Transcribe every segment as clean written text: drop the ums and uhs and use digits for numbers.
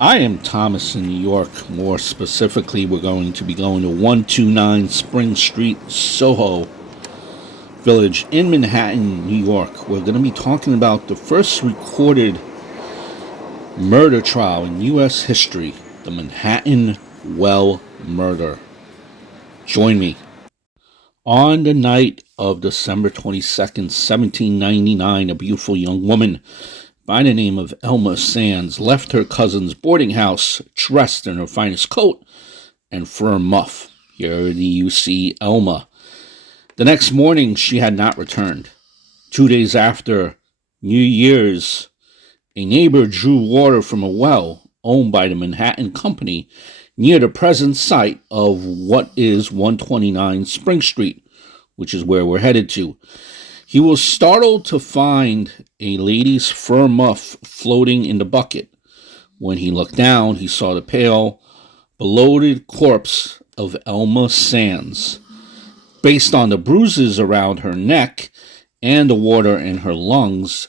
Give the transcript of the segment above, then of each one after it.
I am Thomas in New York. More specifically, we're going to be going to 129 Spring Street, Soho Village in Manhattan, New York. We're going to be talking about the first recorded murder trial in U.S. history, the Manhattan Weĺl murder. Join me. On the night of December 22nd, 1799, a beautiful young woman by the name of Elma Sands left her cousin's boarding house dressed in her finest coat and fur muff. Here you see Elma. The next morning, she had not returned. 2 days after New Year's, a neighbor drew water from a well owned by the Manhattan Company near the present site of what is 129 Spring Street, which is where we're headed to. He was startled to find a lady's fur muff floating in the bucket. When he looked down, he saw the pale, bloated corpse of Elma Sands. Based on the bruises around her neck and the water in her lungs,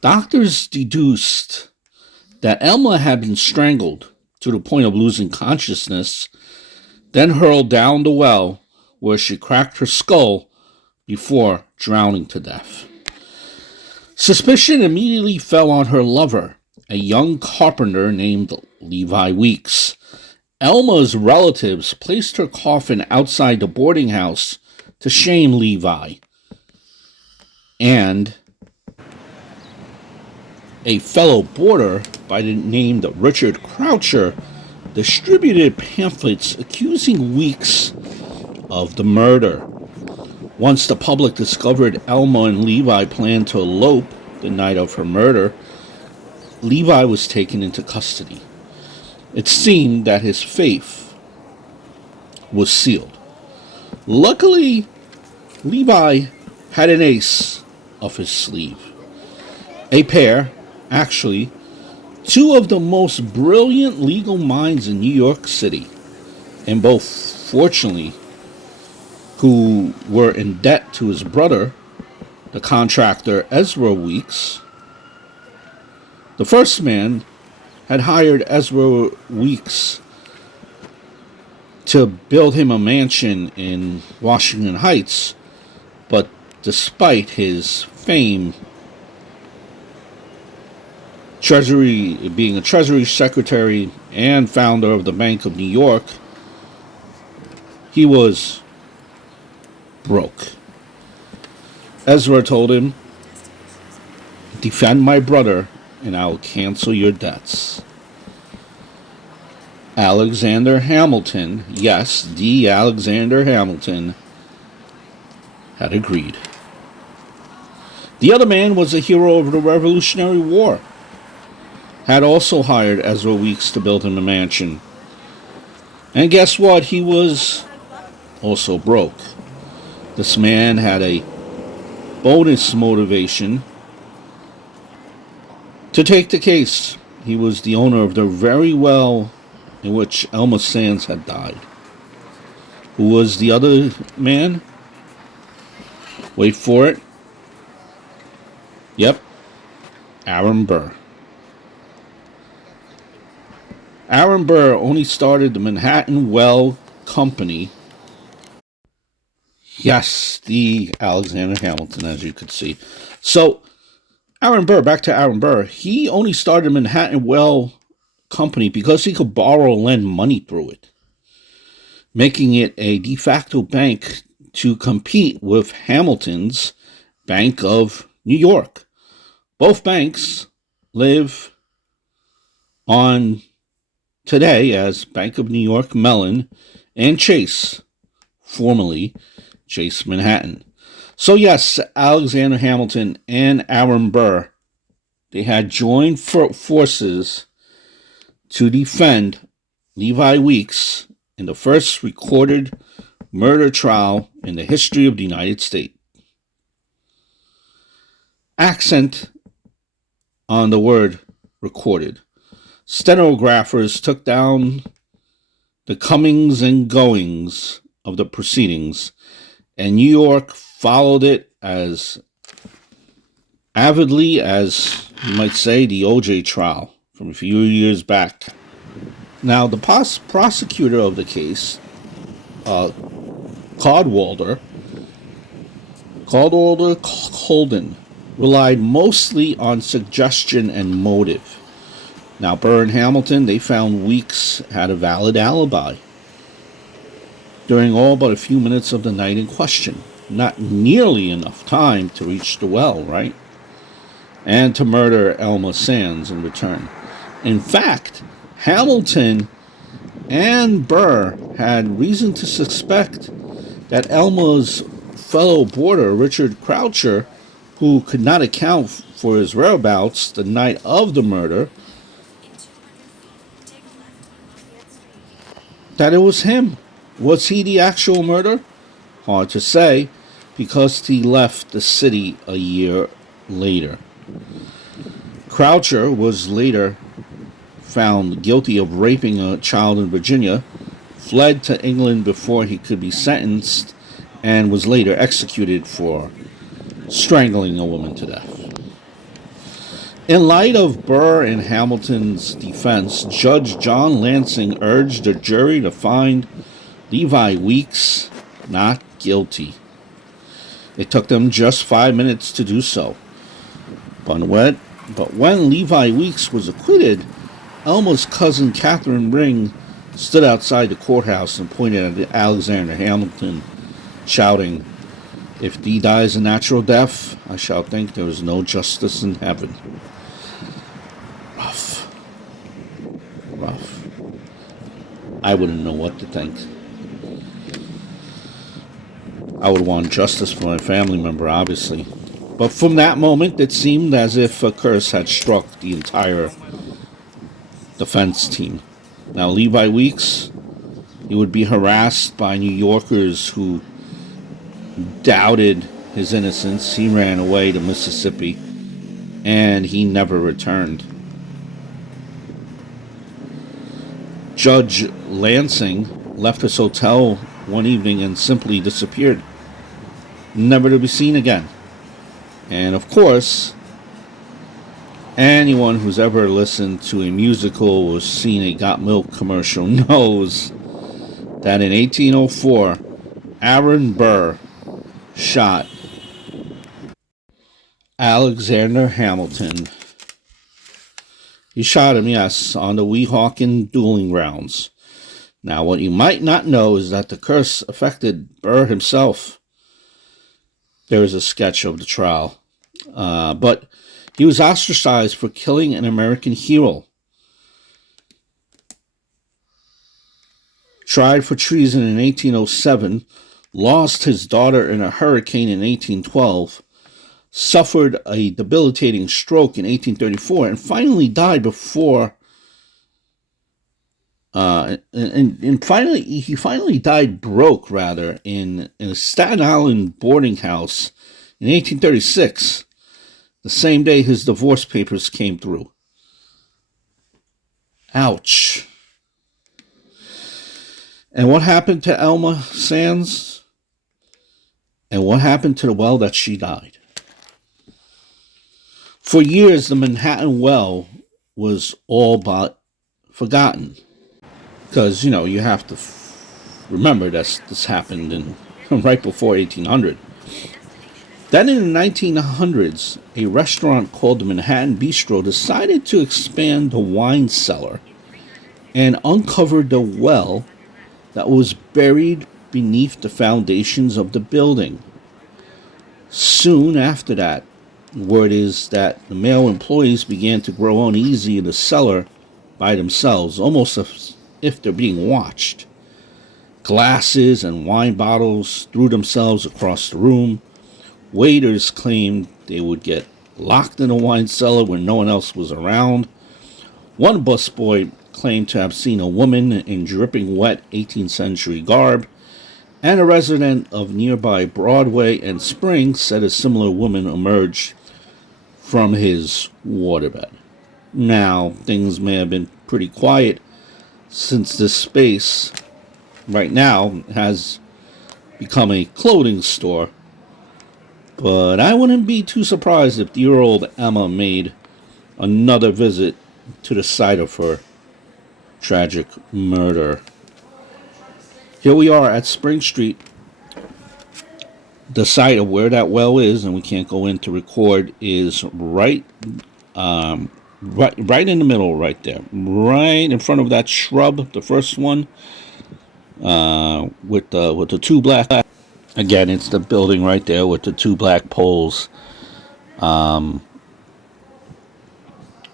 doctors deduced that Elma had been strangled to the point of losing consciousness, then hurled down the well where she cracked her skull before drowning to death. Suspicion immediately fell on her lover, a young carpenter named Levi Weeks. Elma's relatives placed her coffin outside the boarding house to shame Levi, and a fellow boarder by the name of Richard Croucher distributed pamphlets accusing Weeks of the murder. Once the public discovered Elma and Levi planned to elope the night of her murder, Levi was taken into custody. It seemed that his fate was sealed. Luckily, Levi had an ace up his sleeve. Two of the most brilliant legal minds in New York City, and both, fortunately, who were in debt to his brother, the contractor Ezra Weeks. The first man had hired Ezra Weeks to build him a mansion in Washington Heights, but despite his fame, being a Treasury Secretary and founder of the Bank of New York, he was broke. Ezra told him, "Defend my brother and I'll cancel your debts." Alexander Hamilton, yes, the Alexander Hamilton, had agreed. The other man was a hero of the Revolutionary War, had also hired Ezra Weeks to build him a mansion. And guess what? He was also broke. This man had a bonus motivation to take the case. He was the owner of the very well in which Elma Sands had died. Who was the other man? Wait for it. Yep, Aaron Burr. Aaron Burr only started the Manhattan Weĺl Company. Yes, the Alexander Hamilton, as you could see. So, back to Aaron Burr. He only started Manhattan Weĺl Company because he could borrow and lend money through it, making it a de facto bank to compete with Hamilton's Bank of New York. Both banks live on today as Bank of New York Mellon and Chase, formerly Chase Manhattan. So yes, Alexander Hamilton and Aaron Burr, they had joined forces to defend Levi Weeks in the first recorded murder trial in the history of the United States. Accent on the word recorded. Stenographers took down the comings and goings of the proceedings, and New York followed it as avidly as, you might say, the OJ trial from a few years back. Now, the prosecutor of the case, Caldwalder, Caldwalder Holden, relied mostly on suggestion and motive. Now, Burr and Hamilton, they found Weeks had a valid alibi during all but a few minutes of the night in question. Not nearly enough time to reach the well, right? And to murder Elma Sands in return. In fact, Hamilton and Burr had reason to suspect that Elma's fellow boarder, Richard Croucher, who could not account for his whereabouts the night of the murder, that it was him. Was he the actual murderer? Hard to say, because he left the city a year later. Croucher was later found guilty of raping a child in Virginia, fled to England before he could be sentenced, and was later executed for strangling a woman to death. In light of Burr and Hamilton's defense, Judge John Lansing urged the jury to find Levi Weeks not guilty. It took them just 5 minutes to do so. But when Levi Weeks was acquitted, Elma's cousin Catherine Ring stood outside the courthouse and pointed at Alexander Hamilton, shouting, "If thee dies a natural death, I shall think there is no justice in heaven." Rough. I wouldn't know what to think. I would want justice for my family member, obviously. But from that moment, it seemed as if a curse had struck the entire defense team. Now, Levi Weeks, he would be harassed by New Yorkers who doubted his innocence. He ran away to Mississippi, and he never returned. Judge Lansing left his hotel one evening and simply disappeared, never to be seen again. And of course, anyone who's ever listened to a musical or seen a Got Milk commercial knows that in 1804, Aaron Burr shot Alexander Hamilton. He shot him, yes, on the Weehawken dueling grounds. Now, what you might not know is that the curse affected Burr himself. There is a sketch of the trial. But he was ostracized for killing an American hero. Tried for treason in 1807, lost his daughter in a hurricane in 1812, suffered a debilitating stroke in 1834, and finally died before. He finally died broke, rather, in a Staten Island boarding house in 1836, the same day his divorce papers came through. Ouch. And what happened to Elma Sands? And what happened to the well that she died? For years, the Manhattan well was all but forgotten. Because, you have to remember that this happened in right before 1800. Then in the 1900s, a restaurant called the Manhattan Bistro decided to expand the wine cellar and uncovered the well that was buried beneath the foundations of the building. Soon after that, word is that the male employees began to grow uneasy in the cellar by themselves, almost as if they're being watched. Glasses and wine bottles threw themselves across the room. Waiters claimed they would get locked in a wine cellar when no one else was around. One busboy claimed to have seen a woman in dripping wet 18th century garb, and a resident of nearby Broadway and Spring said a similar woman emerged from his waterbed. Now, things may have been pretty quiet since this space right now has become a clothing store, but I wouldn't be too surprised if dear old Emma made another visit to the site of her tragic murder. Here we are at Spring Street. The site of where that well is, and we can't go in to record, is right in the middle, right there, right in front of that shrub, the first one, with the two black. Again, it's the building right there with the two black poles.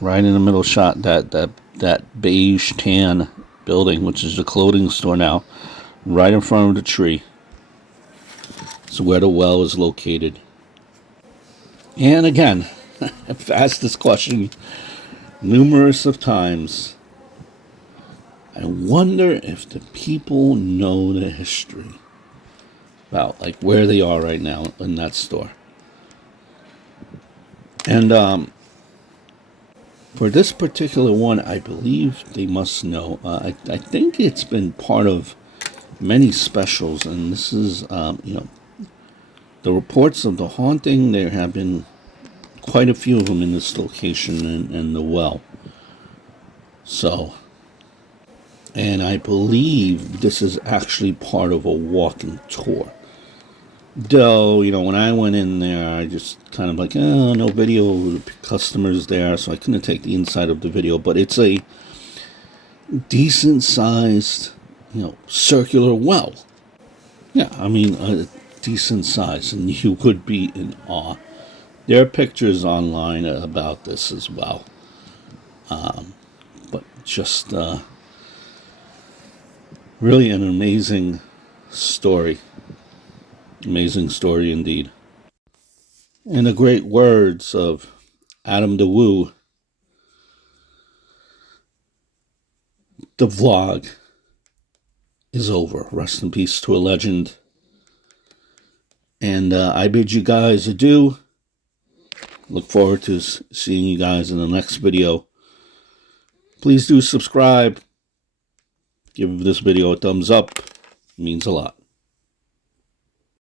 Right in the middle shot, that beige tan building, which is the clothing store now, right in front of the tree. It's where the well is located. And again, I've asked this question numerous of times. I wonder if the people know the history about like where they are right now in that store. And for this particular one, I believe they must know. I think it's been part of many specials, and this is, the reports of the haunting. There have been quite a few of them in this location and the well. So, and I believe this is actually part of a walking tour. Though, when I went in there, I just kind of like, no video, customers there, so I couldn't take the inside of the video. But it's a decent sized, circular well. Yeah, I mean, a decent size, and you would be in awe. There are pictures online about this as well. But just really an amazing story. Amazing story indeed. In the great words of Adam the Woo, the vlog is over. Rest in peace to a legend. And I bid you guys adieu. Look forward to seeing you guys in the next video. Please do subscribe. Give this video a thumbs up. It means a lot.